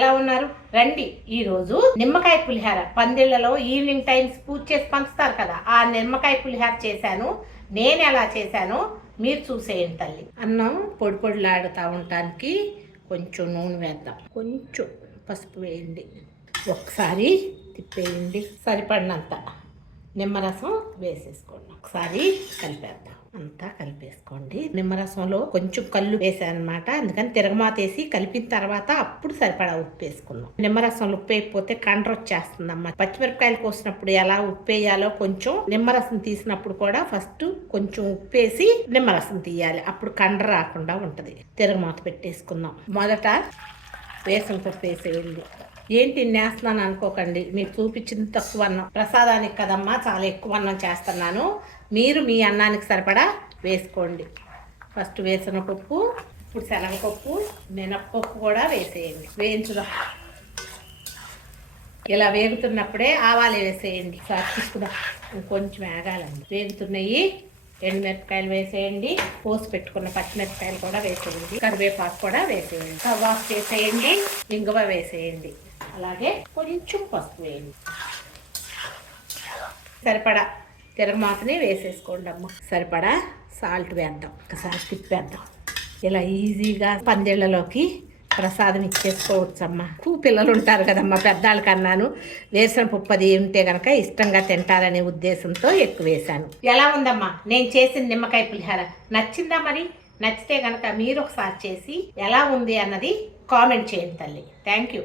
ఎలా ఉన్నారు? రండి. ఈరోజు నిమ్మకాయ పులిహార. పందిళ్ళలో ఈవినింగ్ టైమ్స్ పూజ చేసి పంచుతారు కదా. ఆ నిమ్మకాయ పులిహార చేశాను. నేను ఎలా చేశానో? మీరు చూసేయండి తల్లి. అన్నం పొడి పొడిలాడుతూ ఉండటానికి కొంచెం నూనె వేద్దాం. కొంచెం పసుపు వేయండి. ఒకసారి తిప్పేయండి. సరిపడినంత నిమ్మరసం వేసేసుకోండి. ఒకసారి కలిపేద్దాం. అంతా కలిపేసుకోండి. నిమ్మరసంలో కొంచెం కళ్ళు వేసాను అనమాట అందుకని తిరగమాత వేసి కలిపిన తర్వాత అప్పుడు సరిపడా ఉప్పు వేసుకున్నాం నిమ్మరసంలో ఉప్పు అయిపోతే కండ్ర వచ్చేస్తుందమ్మా. పచ్చిమిరపకాయలు కోసినప్పుడు ఎలా ఉప్పు వేయాలో కొంచెం నిమ్మరసం తీసినప్పుడు కూడా ఫస్ట్ కొంచెం ఉప్పు వేసి నిమ్మరసం తీయాలి. అప్పుడు కండ్ర రాకుండా ఉంటది. తిరగమాత పెట్టేసుకుందాం. మొదట వేసిన పప్పు వేసేయండి. ఏంటి నేస్తున్నాను అనుకోకండి. మీరు చూపించింది తక్కువ అన్నం. ప్రసాదానికి కదమ్మా చాలా ఎక్కువ అన్నం చేస్తున్నాను. మీరు మీ అన్నానికి సరిపడా వేసుకోండి. ఫస్ట్ వేసిన పప్పు ఇప్పుడు శనగపప్పు మినప్పప్పు కూడా వేసేయండి. వేయించుదాం. ఇలా వేగుతున్నప్పుడే ఆవాలు వేసేయండి. సార్ ఇంకొంచెం వేగాలండి. వేగుతున్నాయి. ఎండుమిరపకాయలు వేసేయండి. పోసి పెట్టుకున్న పచ్చిమిరపకాయలు కూడా వేసేయండి. కరివేపాకు కూడా వేసేయండి. కవాఫ్ వేసేయండి. ఇంగువ వేసేయండి. అలాగే కొంచెం పసుపు వేయండి. సరిపడా తిరగమాతని వేసేసుకోండి అమ్మ. సరిపడా సాల్ట్ వేద్దాం. ఒకసారి తిప్పేద్దాం ఇలా ఈజీగా పందిళ్ళలోకి ప్రసాదం ఇచ్చేసుకోవచ్చు అమ్మ ఎక్కువ పిల్లలు ఉంటారు కదమ్మా పెద్దాళ్ళ కన్నాను. వేసిన పుప్పది ఉంటే కనుక ఇష్టంగా తింటారనే ఉద్దేశంతో ఎక్కువ వేశాను. ఎలా ఉందమ్మా? నేను చేసిన నిమ్మకాయ పులిహార నచ్చిందా మరి? నచ్చితే కనుక మీరు ఒకసారి చేసి ఎలా ఉంది అన్నది కామెంట్ చేయండి తల్లి. Thank you